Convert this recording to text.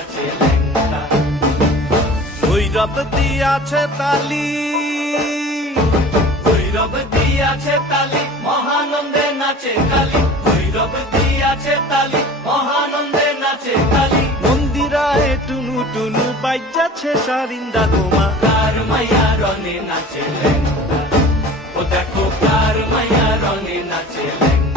নাচে ল্যাংটা। ভৈরব দিয়াছে তালি, ভৈরব দিয়াছে তালি, মহানন্দে নাচে কালী। ভৈরব দিয়াছে তালি, মহানন্দে নাচে কালী। মন্দিরায় টুনু টুনু বাইজাছে সারিন্দা তোমা। কার মাইয়া রনে নাচে ল্যাংটা, ও দেখো কার মাইয়া রনে নাচে ল্যাংটা।